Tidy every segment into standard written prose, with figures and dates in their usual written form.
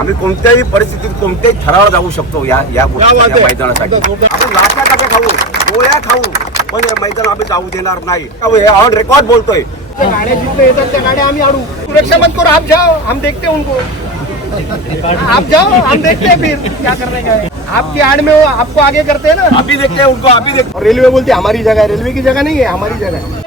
आम्ही कोणत्याही परिस्थितीत कोणत्याही थरावर जाऊ शकतो या मैदानासाठी. आपण लाथा टाके खाऊ, गोळ्या खाऊ, पण हे मैदान आम्ही जाऊ देणार नाही. हे ऑन रेकॉर्ड बोलतोय. गाड्या जितने येतात त्या गाड्या आम्ही आडू. सुरक्षा मत करो, आप जाओ, हम देखते हैं उनको. आप जाओ, हम देखते हैं फिर क्या करने का है. आपकी आड़ में वो आपको आगे करते हैं ना. अभी देखते हैं उनको, अभी देखते. रेलवे बोलती हमारी जगह है. रेलवे की जगह नहीं है, हमारी जगह है.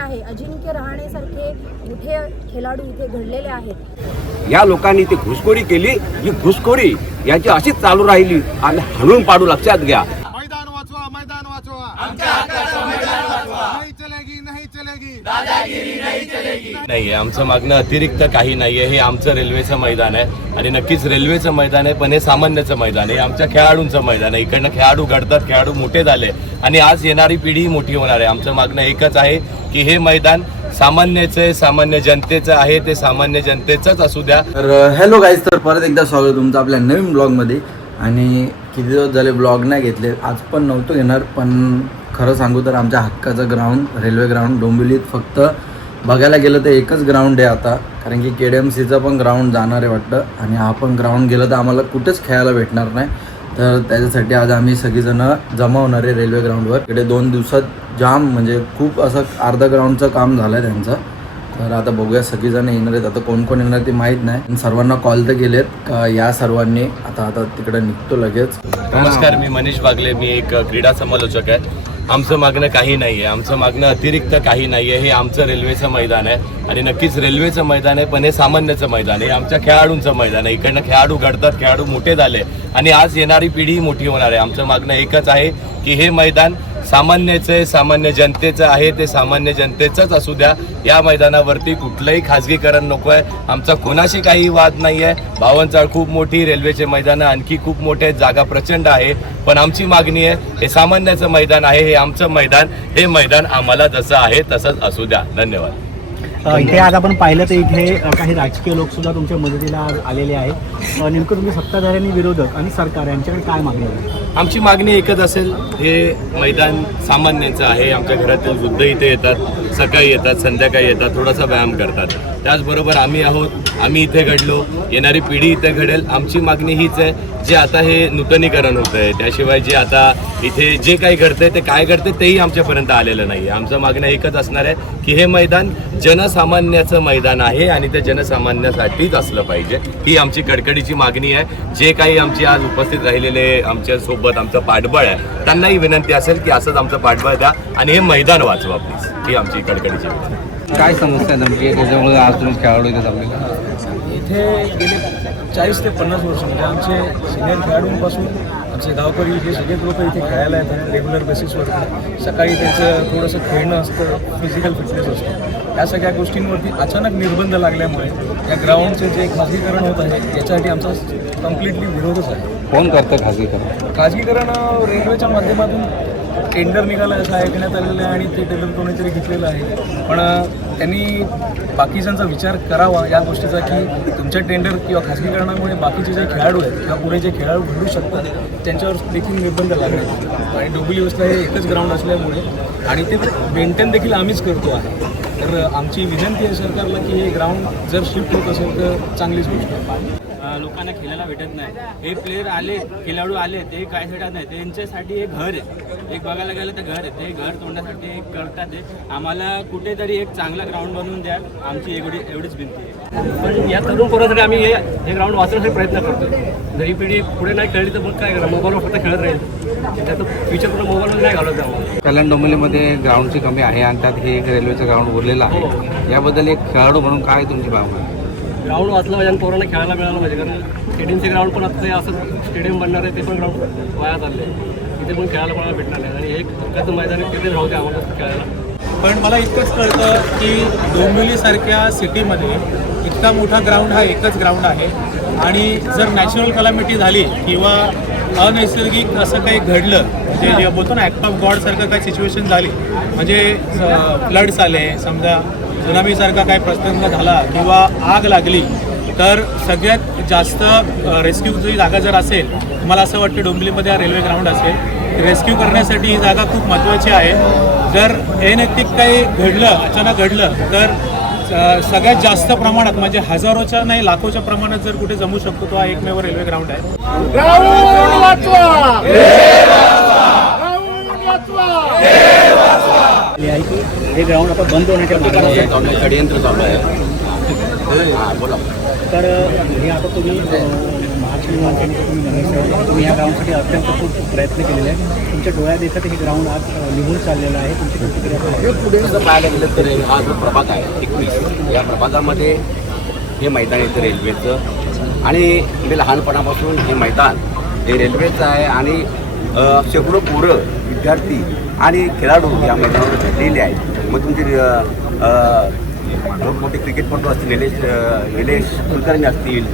आहे अजिंक्य रहाणेसारखे मोठे खेळाडू इथे घडलेले आहेत. या लोकांनी ती घुसखोरी केली. ही घुसखोरी याची अशीच चालू राहिली आणि हाणून पाडू. लक्षात घ्या. मैदान वाचवा, मैदान वाचवा. आमच्या हक्काचं मैदान वाचवा. नहीं चलेगी, नहीं चलेगी. दादागिरी नहीं चलेगी. नाहीये, आमचं मागणं अतिरिक्त काही नाहीये. हे आमचं रेल्वेचं मैदान आहे आणि नक्कीच रेल्वेचं मैदान आहे, पण हे सामान्यचं मैदान आहे. आमच्या खेळाडूंचं मैदान आहे. इकडनं खेळाडू घडतात, खेळाडू मोठे झाले आणि आज येणारी पिढी मोठी होणार आहे. आमचं मागणं एकच आहे की हे मैदान सामान्यचं आहे, सामान्य जनतेचं आहे, ते सामान्य जनतेचंच असू द्या. तर हॅलो गाईज, तर परत एकदा स्वागत तुमचं आपल्या नवीन ब्लॉगमध्ये. आणि किती दिवस झाले ब्लॉग नाही घेतले, आज पण नव्हतो घेणार. पण खरं सांगू तर आमच्या हक्काचं ग्राउंड, रेल्वे ग्राउंड डोंबिवलीत फक्त बघायला गेलं तर एकच ग्राउंड आहे आता. कारण की KDMCचं पण ग्राउंड जाणार आहे वाटतं आणि हा पण ग्राउंड गेलं तर आम्हाला कुठेच खेळायला भेटणार नाही. तर त्याच्यासाठी आज आम्ही सगळीजणं जमा होणार आहे रेल्वे ग्राउंडवर. इकडे 2 दिवसात जाम म्हणजे खूप असं अर्धा ग्राउंडचं काम झालं आहे त्यांचं. तर आता बघूया सगळीजण येणार आहेत. आता कोण कोण येणार ते माहीत नाही. सर्वांना कॉल तर केलेत का या सर्वांनी. आता तिकडे निघतो लगेच. नमस्कार, मी मनीष बागले. मी एक क्रीडा समालोचक आहे. आमचं मागणं काही नाही आहे, आमचं मागणं अतिरिक्त काही नाही आहे. हे आमचं रेल्वेचं मैदान आहे आणि नक्कीच रेल्वेचं मैदान आहे, पण हे सामान्यचं मैदान आहे. आमच्या खेळाडूंचं मैदान आहे. इकडनं खेळाडू घडतात, खेळाडू मोठे झाले आणि आज येणारी पिढी मोठी होणार आहे. आमचं मागणं एकच आहे की हे मैदान सामान्यचं आहे, सामान्य जनतेचं आहे, ते सामान्य जनतेचंच असू द्या. या मैदानावरती कुठलंही खाजगीकरण नको आहे. आमचा कोणाशी काही वाद नाही आहे. भावनचाळ खूप मोठी, रेल्वेचे मैदानं आणखी खूप मोठे आहेत, जागा प्रचंड आहे. पण आमची मागणी आहे हे सामान्याचं मैदान आहे, हे आमचं मैदान. हे मैदान आम्हाला जसं आहे तसंच असू द्या. धन्यवाद. इथे आज आपण पाहिलं तर इथे काही राजकीय लोक सुद्धा तुमच्या मदतीला आलेले आहेत. नेमकं तुम्ही सत्ताधाऱ्यांनी, विरोधक आणि सरकार यांच्याकडे काय मागणी आहे? आमची मागणी एकच असेल, हे मैदान सामान्यांचं आहे. आमच्या घरातील वृद्ध इथे येतात, सकाळी येतात, संध्याकाळी येतात, थोडासा व्यायाम करतात. त्याचबरोबर आम्ही आहोत, आम्ही इथे घडलो, येणारी पिढी इथे घडेल. आमची मागणी हीच आहे, जे आता हे नूतनीकरण होतं आहे, त्याशिवाय जे आता इथे जे काही घडतंय ते काय घडते तेही आमच्यापर्यंत आलेलं नाही आहे. आमचं मागणं एकच असणार आहे की हे मैदान जनसामान्याचं मैदान आहे आणि ते जनसामान्यासाठीच असलं पाहिजे. ही आमची कडकडीची मागणी आहे. जे काही आमची आज उपस्थित राहिलेले आमच्यासोबत आमचं पाठबळ आहे, त्यांनाही विनंती असेल की असंच आमचं पाठबळ द्या आणि हे मैदान वाचवा प्लीज. ही आमची कडकडीची मागणी. काय समस्या नेमकी त्याच्यामुळे आज तुम्ही खेळाडू इथे जमले? इथे गेले 40 ते 50 वर्ष म्हणजे आमचे सिनियर खेळाडूंपासून आमचे गावकरी हे सगळेच लोक इथे खेळायला येतात रेग्युलर बेसिसवरती. सकाळी त्यांचं थोडंसं खेळणं असतं, फिजिकल फिटनेस असतं. या सगळ्या गोष्टींवरती अचानक निर्बंध लागल्यामुळे या ग्राउंडचे जे खाजगीकरण होत आहे याच्यासाठी आमचा कम्प्लिटली विरोधच आहे. कोण करतं खाजगीकरण? खाजगीकरण रेल्वेच्या माध्यमातून टेंडर निघालं असं ऐकण्यात आलेलं आहे आणि ते टेंडर कोणीतरी घेतलेलं आहे. पण त्यांनी बाकीच्यांचा विचार करावा या गोष्टीचा की तुमच्या टेंडर किंवा खाजगीकरणामुळे बाकीचे जे खेळाडू आहेत किंवा पुढे जे खेळाडू घडू शकतात त्यांच्यावर देखील निर्बंध लागले. आणि डोंबिवली वस्तीला हे एकच ग्राउंड असल्यामुळे आणि ते मेंटेन देखील आम्हीच करतो आहे. तर आमची विनंती आहे सरकारला की हे ग्राउंड जर शिफ्ट होत असेल तर चांगलीच गोष्ट आहे. लोकांना खेळायला भेटत नाही. हे प्लेयर आले, खेळाडू आले, ते काय साठी नाही, त्यांच्यासाठी हे घर आहे. एक बघायला गेलं तर घर आहे, ते घर तोंडासाठी एक करतात. आम्हाला कुठेतरी एक चांगला ग्राउंड बनवून द्या, आमची एवढीच विनंती आहे. पण या तरुण पोरासाठी आम्ही हे ग्राउंड वाचवण्यासाठी प्रयत्न करतो. जर ही पिढी पुढे नाही खेळली तर मग काय करा, मोबाईलवर फक्त खेळत राहील. त्याचं फ्युचर पूर्ण मोबाईलमध्ये नाही घालत जावं. कल्याण डोंबिवलीमध्ये ग्राउंडची कमी आहे आणि त्यात हे एक रेल्वेचं ग्राउंड उरलेलं आहे. याबद्दल एक खेळाडू म्हणून काय तुमची भावना? ग्राउंड वाचलं पाहिजे आणि पोरांना खेळायला मिळालं पाहिजे. कारण KDMC ग्राउंड पण आता असं स्टेडियम बनणार आहे, ते पण ग्राउंड वाया चालले. इथे पण खेळायला कोणाला भेटणार नाही आणि एक हक्काचं मैदान तिथे राहू द्या आम्हाला खेळायला. पण मला इतकंच कळतं की डोंबिवलीसारख्या सिटीमध्ये इतका मोठा ग्राउंड हा एकच ग्राउंड आहे आणि जर नॅचरल कलॅमिटी झाली किंवा अनैसर्गिक असं काही घडलं, जे बोलतो ना ॲक्ट ऑफ गॉडसारखं काही सिच्युएशन झाली, म्हणजे फ्लड्स आले, समजा सुनामीसारखा काही प्रसंग झाला किंवा आग लागली, तर सगळ्यात जास्त रेस्क्यूची जागा जर असेल, मला असं वाटतं डोंबिवलीमध्ये हा रेल्वे ग्राउंड असेल. रेस्क्यू करण्यासाठी ही जागा खूप महत्त्वाची आहे. जर अनैतिक काही घडलं, अचानक घडलं, तर सगळ्यात जास्त प्रमाणात म्हणजे हजारोच्या नाही लाखोच्या प्रमाणात जर कुठे जमू शकतो तो हा एकमेव रेल्वे ग्राउंड आहे. ग्राउंड वाचवा, ग्राउंड वाचवा. हे ग्राउंड आता बंद होण्याच्या षडयंत्र चालू आहे. हां बोला. तर हे आता तुम्ही महाराष्ट्र निर्माण सेनेचे तुम्ही या ग्राउंडसाठी अत्यंत खूप प्रयत्न केलेले आहेत. तुमच्या डोळ्यात येतात हे ग्राउंड आज निघून चाललेलं आहे. तुमची प्रतिक्रिया पुढे जर पाहायला गेलं तर हा जो प्रभाग आहे 21 या प्रभागामध्ये हे मैदान येतं रेल्वेचं आणि मी लहानपणापासून हे मैदान हे रेल्वेचं आहे आणि शेकडो पोरं विद्यार्थी आणि खेळाडू या मैदानावर घडलेले आहेत. मग तुमचे मोठे क्रिकेटपटू असतील निलेश कुलकर्णी असतील,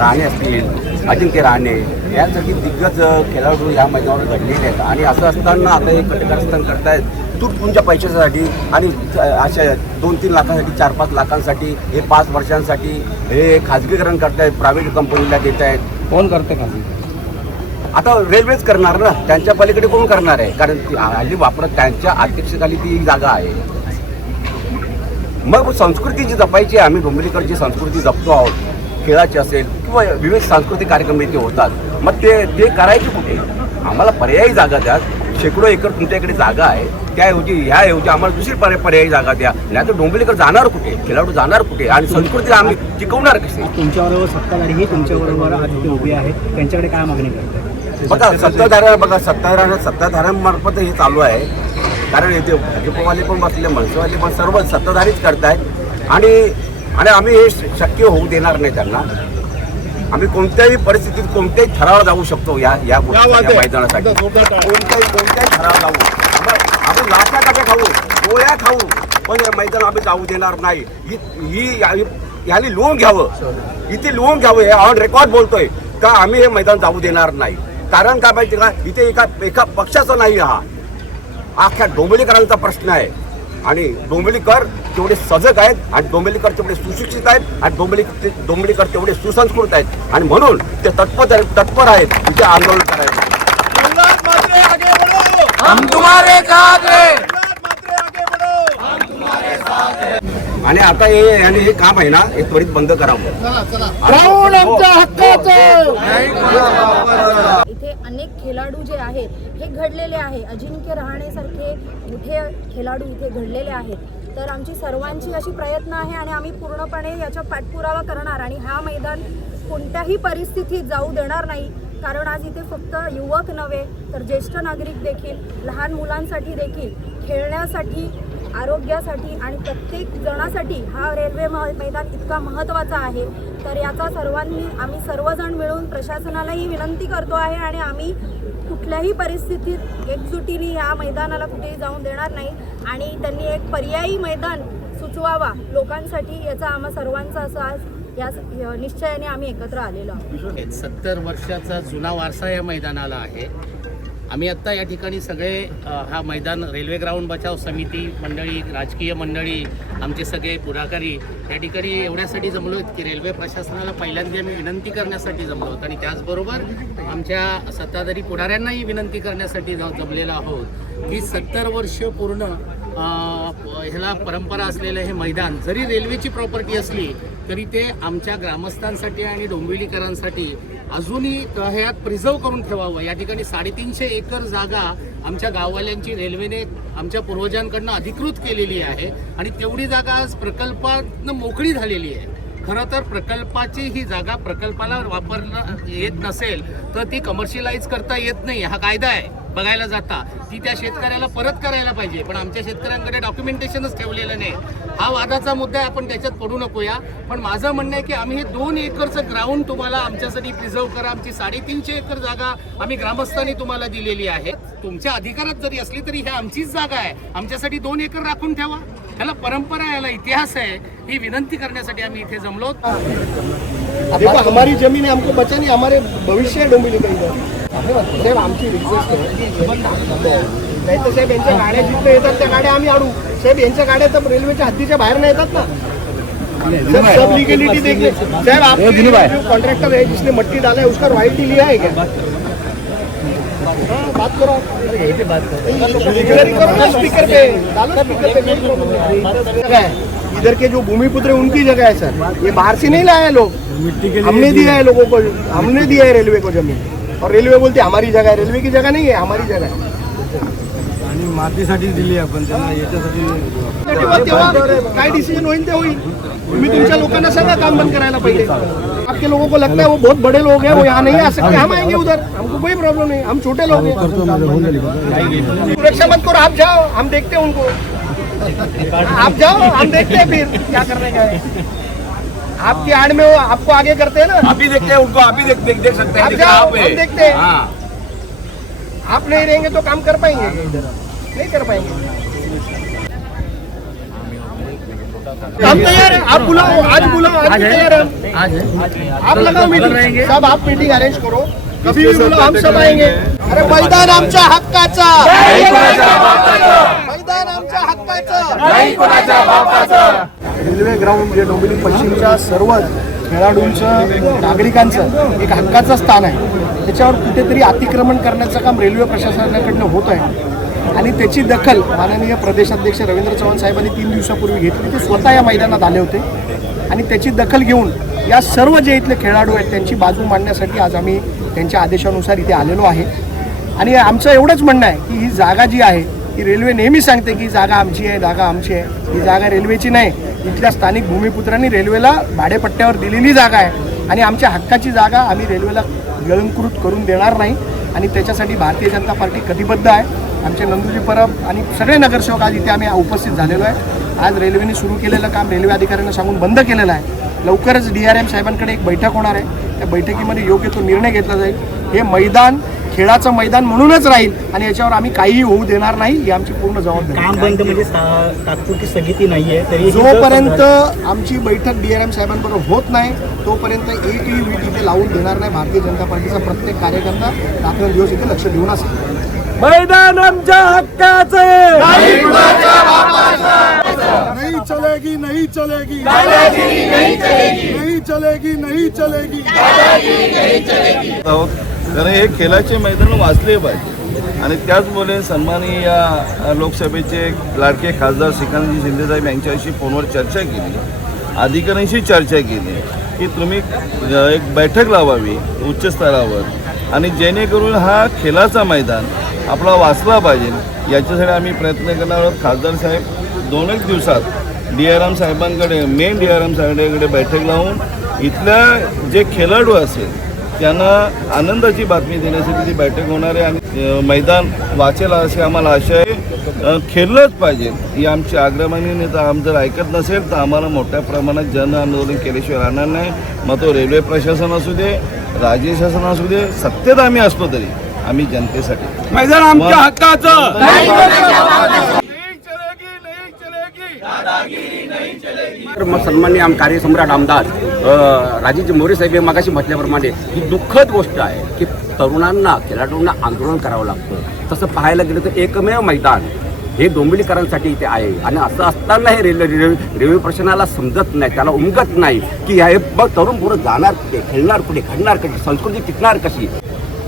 राणे असतील, अजिंक्य राणे यासारखी दिग्गज खेळाडू या मैदानावर घडलेले आहेत. आणि असं असताना आता हे कटकारस्थान करतायत तुटपुंच्या पैशासाठी आणि अशा 2-3 लाखांसाठी 4-5 लाखांसाठी हे 5 वर्षांसाठी हे खाजगीकरण करतायत, प्रायव्हेट कंपनीला देत आहेत. कोण करते खाजगी? आता रेल्वेच करणार ना, त्यांच्या पलीकडे कोण करणार आहे? कारण हल्ली वापरत त्यांच्या अध्यक्षतेखाली ती जागा आहे. मग संस्कृती जी जपायची आहे, आम्ही डोंबिवलीकडची संस्कृती जपतो आहोत, खेळाची असेल किंवा विविध सांस्कृतिक कार्यक्रम इथे होतात. मग ते करायचे कुठे? आम्हाला पर्यायी जागा द्या. शेकडो एकर तुमच्याकडे जागा आहे, ह्याऐवजी आम्हाला दुसरी पर्यायी जागा द्या. नाही तर डोंबिवलीकर जाणार कुठे? खेळाडू जाणार कुठे? आणि संस्कृती आम्ही टिकवणार कशी? तुमच्याबरोबर सत्ताधारीही तुमच्याबरोबर आज इथे उभे आहेत, त्यांच्याकडे काय मागणी करतात? बघा सत्ताधाऱ्यांमार्फत हे चालू आहे. कारण इथे भाजपवाले पण बसले, मनसेवाले पण सर्व सत्ताधारीच करतायत आणि आम्ही हे शक्य होऊ देणार नाही त्यांना. आम्ही कोणत्याही परिस्थितीत कोणत्याही थरावर जाऊ शकतो या मैदानासाठी. कोणत्याही थरावर जाऊ, आपण लाथा टाके खाऊ, गोळ्या खाऊ, पण हे मैदान आम्ही जाऊ देणार नाही. ह्याने लिहून घ्यावं, इथे लिहून घ्यावं. हे ऑन रेकॉर्ड बोलतोय का आम्ही हे मैदान जाऊ देणार नाही. कारण काय माहिती का, इथे एका पक्षाचा नाही, हा अख्ख्या डोंबिवलीकरांचा प्रश्न आहे. आणि डोंबिवलीकर तेवढे सजग आहेत आणि डोंबिवलीकर तेवढे सुशिक्षित आहेत आणि डोंबिवलीकर तेवढे सुसंस्कृत आहेत आणि म्हणून ते तत्पर आहेत तिथे आंदोलन करायचं. आणि आता हे काम आहे ना, हे त्वरित बंद करावं. इथे अनेक खेळाडू जे आहेत हे घडलेले आहे. अजिंक्य रहाणे सारखे मोठे खेळाडू इथे घडलेले आहेत. तर आमची सर्वांची अशी प्रयत्न आहे आणि आम्ही पूर्णपणे याचा पाठपुरावा करणार आणि हा मैदान कोणत्याही परिस्थितीत जाऊ देणार नाही. कारण आज इथे फक्त युवक नव्हे तर ज्येष्ठ नागरिक देखील, लहान मुलांसाठी देखील खेळण्यासाठी, आरोग्यासाठी आणि प्रत्येक जणासाठी हा रेल्वे मैदान इतका महत्त्वाचा आहे. तर याचा आम्ही सर्वजण मिळून प्रशासनालाही विनंती करतो आहे आणि आम्ही कुठल्याही परिस्थितीत एकजुटीने या मैदानाला कुठेही जाऊन देणार नाही आणि त्यांनी एक पर्यायी मैदान सुचवावा लोकांसाठी, याचा आम्हा सर्वांचा असं आज या निश्चयाने आम्ही एकत्र आलेलो आहोत. 70 वर्षाचा जुना वारसा या मैदानाला आहे. आम्ही आत्ता या ठिकाणी सगळे हा मैदान रेल्वे ग्राउंड बचाव समिती मंडळी, राजकीय मंडळी, आमचे सगळे पुढाकारी या ठिकाणी एवढ्यासाठी जमलो आहेत की रेल्वे प्रशासनाला पहिल्यांदा आम्ही विनंती करण्यासाठी जमलो आहोत आणि त्याचबरोबर आमच्या सत्ताधारी पुढाऱ्यांनाही विनंती करण्यासाठी जमलेलो आहोत की 70 वर्ष पूर्ण ह्याला परंपरा असलेलं हे मैदान जरी रेल्वेची प्रॉपर्टी असली तरी ते आमच्या ग्रामस्थांसाठी आणि डोंबिवलीकरांसाठी अजूनही ह्यात प्रिझर्व करून ठेवावं. या ठिकाणी 350 एकर जागा आमच्या गाववाल्यांची रेल्वेने आमच्या पूर्वजांकडनं अधिकृत केलेली आहे आणि तेवढी जागा आज प्रकल्पातनं मोकळी झालेली आहे. खरं तर प्रकल्पाची ही जागा प्रकल्पाला वापरता येत नसेल तर ती कमर्शियलाइज करता येत नाही, हा कायदा आहे बघायला जाता. ती त्या शेतकऱ्याला परत करायला पाहिजे, पण आमच्या शेतकऱ्यांकडे डॉक्युमेंटेशनच ठेवलेलं नाही. हा वादाचा मुद्दा आहे, आपण त्याच्यात पडू नकोया. पण माझं म्हणणं आहे की आम्ही हे 2 एकरचं ग्राउंड तुम्हाला आमच्यासाठी प्रिझर्व करा. आमची 350 एकर जागा आम्ही ग्रामस्थांनी तुम्हाला दिलेली आहे. तुमच्या अधिकारात जरी असली तरी ही आमचीच जागा आहे, आमच्यासाठी 2 एकर राखून ठेवा. ह्याला परंपरा आहे, याला इतिहास आहे. ही विनंती करण्यासाठी आम्ही इथे जमलो. देखो हमारी जमीन है, हमको बचानी, हमारे भविष्य है डोंबिवली के अंदर. साहेब आमची रिक्वेस्ट आहे नाही तर साहेब यांच्या गाड्या जिथे येतात त्या गाड्या आम्ही आणू. साहेब यांच्या गाड्या तर रेल्वेच्या हद्दीच्या बाहेर नाही येतात ना. सब लीगलिटी देखिए साहब, आप कॉन्ट्रैक्टर है जिसने मट्टी डाला है उसका रॉयल्टी लिया है क्या? बात करो, स्पीकर पे डालो, स्पीकर पे इधर के जो भूमिपुत्र उनकी जगह है सर, ये बाहर से नहीं लाए हैं लोग, हमने दिया है लोगों को, हमने दिया है रेलवे को जमीन, और रेल्वे बोलते हमारी जगह है, रेल्वे की जगह नहीं है, हमारी जगह है. आणि मातीसाठी दिली आपण त्यांना, याच्यासाठी तेव्हा काय डिसिजन होईल ते होईल. तुम्ही तुमच्या लोकांना सांगा काम बंद करायला पहिले. आपके लोगों को लगता है वो बहुत बड़े लोग हैं, वो यहाँ नहीं आ सकते, हम आएंगे उधर, हमको कोई प्रॉब्लम नहीं, हम छोटे लोग हैं. सुरक्षा मत करो, आप जाओ, हम देखते हैं उनको, आप जाओ, हम देखते हैं फिर क्या करने का है. आपकी आड़ में वो आपको आगे करते हैं ना, आप भी देखते हैं उनको, आप भी देख सकते हैं. आप लेकिन जाओ, आप हम देखते हैं. हाँ, आप नहीं रहेंगे तो काम कर पाएंगे इधर, नहीं कर पाएंगे. हम तैयार है, आप बुलाओ, आज बुलाओ, आज तैयार है, आप लगाओ मीटिंग, सब आप मीटिंग अरेंज करो, कभी भी बोलो, हम सब आएंगे. अरे मैदान आमच्या हक्काचा, मैदान आमच्या हक्काचं. रेल्वे ग्राउंड जे डोंबिवली पश्चिमच्या सर्व खेळाडूंचं, नागरिकांचं एक हक्काचं स्थान आहे, त्याच्यावर कुठेतरी अतिक्रमण करण्याचं काम रेल्वे प्रशासनाकडनं होत आहे. आणि त्याची दखल माननीय प्रदेशाध्यक्ष रवींद्र चव्हाण साहेबांनी 3 दिवसापूर्वी घेतली. ते स्वतः या मैदानात आले होते आणि त्याची दखल घेऊन या सर्व जे इथले खेळाडू आहेत त्यांची बाजू मांडण्यासाठी आज आम्ही त्यांच्या आदेशानुसार इथे आलेलो आहे. आणि आमचं एवढंच म्हणणं आहे की ही जागा जी आहे ही रेल्वे नेहमी सांगते की जागा आमची आहे, जागा आमची आहे. ही जागा रेल्वेची नाही, इथल्या स्थानिक भूमिपुत्रांनी रेल्वेला भाडेपट्ट्यावर दिलेली जागा आहे आणि आमच्या हक्काची जागा आम्ही रेल्वेला गिळंकृत करून देणार नाही. आणि त्याच्यासाठी भारतीय जनता पार्टी कटिबद्ध आहे. आमचे नंदूजी परब आणि सगळे नगरसेवक आज इथे आम्ही उपस्थित झालेलो आहे. आज रेल्वेने सुरू केलेलं काम रेल्वे अधिकाऱ्यांना सांगून बंद केलेलं आहे. लवकरच DRM साहेबांकडे एक बैठक होणार आहे, त्या बैठकीमध्ये योग्य तो निर्णय घेतला जाईल. हे मैदान खेळाचं मैदान म्हणूनच राहील आणि याच्यावर आम्ही काहीही होऊ देणार नाही, ही आमची पूर्ण जबाबदारी. काम बंद म्हणजे तात्पुरती स्थगिती नाहीये, तरी जोपर्यंत आमची बैठक DRM साहेबांबरोबर होत नाही तोपर्यंत एकही वीट इथे लावून देणार नाही. भारतीय जनता पार्टीचा प्रत्येक कार्यकर्ता रात्रंदिवस इथे लक्ष देऊन असेल. मैदान आमच्या हक्काचं नहीं चलेगी, नहीं चलेगी, नहीं चलेगी, नहीं चलेगी. कारण हे खेळाचे मैदान वाचले पाहिजे. आणि त्याचमुळे सन्माननीय या लोकसभेचे लाडके खासदार श्रीकांतजी शिंदेसाहेब यांच्याशी फोनवर चर्चा केली, अधिकाऱ्यांशी चर्चा केली की तुम्ही एक बैठक लावावी उच्च स्तरावर आणि जेणेकरून हा खेळाचा मैदान आपला वाचला पाहिजे. याच्यासाठी आम्ही प्रयत्न करणार आहोत. खासदार साहेब 2-1 दिवसात DRM साहेबांकडे, मेन DRM साहेबांकडे बैठक लावून इथल्या जे खेळाडू असेल त्यांना आनंदाची बातमी देण्यासाठी ती बैठक होणार आहे. आणि मैदान वाचेल असे आम्हाला आशा आहे. खेळलंच पाहिजे ही आमची आग्रहमानी. नाही तर आम जर ऐकत नसेल तर आम्हाला मोठ्या प्रमाणात जन आंदोलन केल्याशिवाय राहणार नाही. मग तो रेल्वे प्रशासन असू दे, राज्य शासन असू दे, सत्तेत आम्ही असलो तरी आम्ही जनतेसाठी मैदान आमच्या हक्काचं. मग सन्माननीय कार्यसम्राट आमदार राजेश मोरे साहेब हे मगाशी म्हटल्याप्रमाणे ही दुःखद गोष्ट आहे की तरुणांना, खेळाडूंना आंदोलन करावं लागतं. तसं पाहायला गेलं तर एकमेव मैदान हे डोंबिवलीकरांसाठी इथे आहे. आणि असं असताना हे रेल्वे प्रशासनाला समजत नाही, त्याला उमगत नाही की हे बघ तरुण पुढे जाणार कुठे, खेळणार कुठे, घडणार कशी, संस्कृती टिकणार कशी.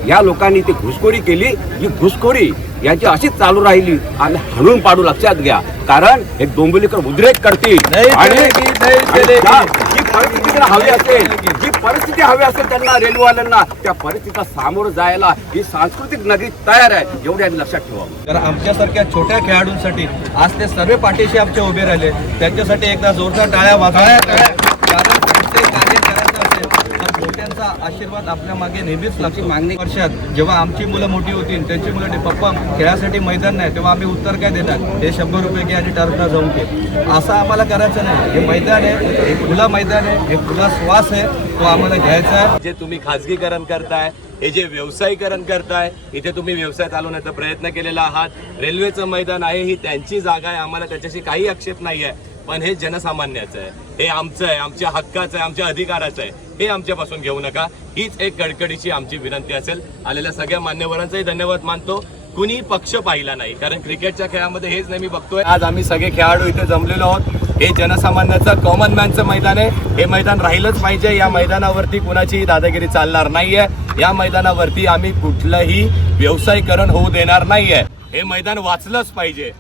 या लोकांनी ती घुसखोरी केली. ही घुसखोरी याची अशीच चालू राहिली आणि हाणून पाडू लक्षात घ्या. कारण हे डोंबिवलीकर उद्रेक करतील आणि जी परिस्थिती हवी असेल, जी परिस्थिती हवी असेल त्यांना रेल्वेवाल्यांना, त्या परिस्थितीला सामोरं जायला ही सांस्कृतिक नगरी तयार आहे, एवढे आम्ही लक्षात ठेवावं. कारण आमच्यासारख्या छोट्या खेळाडूंसाठी आज ते सर्व पाठीशी आमचे उभे राहिले. त्यांच्यासाठी एकदा जोरदार टाळ्या वाजवा. कारण त्यांचे कार्य करायचं असेल तर मोठ्यांचा आशीर्वाद आपल्या मागे नेहमीच लागतो. मागणी वर्षात जेव्हा आमची मुलं मोठी होतील, त्यांची मुलं पप्पा खेळासाठी मैदान नाही, तेव्हा आम्ही उत्तर काय देणार, हे 100 रुपये घे आणि टर्फला जाऊन घे. असं आम्हाला करायचं नाही. हे मैदान आहे, हे खुला मैदान आहे, हे खुला श्वास आहे, तो आम्हाला घ्यायचा आहे. जे तुम्ही खाजगीकरण करताय, हे जे व्यवसायीकरण करताय, इथे तुम्ही व्यवसाय चालवण्याचा प्रयत्न केलेला आहात. रेल्वेचं मैदान आहे, ही त्यांची जागा आहे, आम्हाला त्याच्याशी काही आक्षेप नाही आहे. पण हे जनसामान्याचं आहे, हे आमचं आहे, आमच्या हक्काचं आहे, आमच्या अधिकाराचं आहे. हे आमच्यापासून घेऊ नका, हीच एक कडकडीची आमची विनंती असेल. आलेल्या सगळ्या मान्यवरांचाही धन्यवाद मानतो. कुणी पक्ष पाहिला नाही, कारण क्रिकेटच्या खेळामध्ये हेच नेहमी बघतोय. आज आम्ही सगळे खेळाडू इथे जमलेलो आहोत. हे जनसामान्याचं कॉमन मॅनचं मैदान आहे. हे मैदान राहिलंच पाहिजे. या मैदानावरती कुणाची दादागिरी चालणार नाहीये. या मैदानावरती आम्ही कुठलंही व्यवसायीकरण होऊ देणार नाहीये. हे मैदान वाचलंच पाहिजे.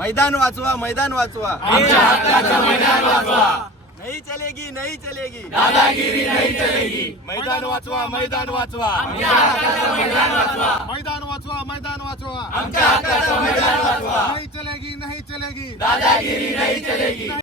मैदान वाचवा, मैदान वाचवा. नहीं चलेगी, नहीं चलेगी. दादागिरी नहीं चलेगी. मैदान वाचवा, मैदान वाचवा. मैदान वाचवा, मैदान वाचवा. आमच्या हक्काचं मैदान वाचवा. नहीं चलेगी, नहीं चलेगी. दादागिरी नहीं चलेगी.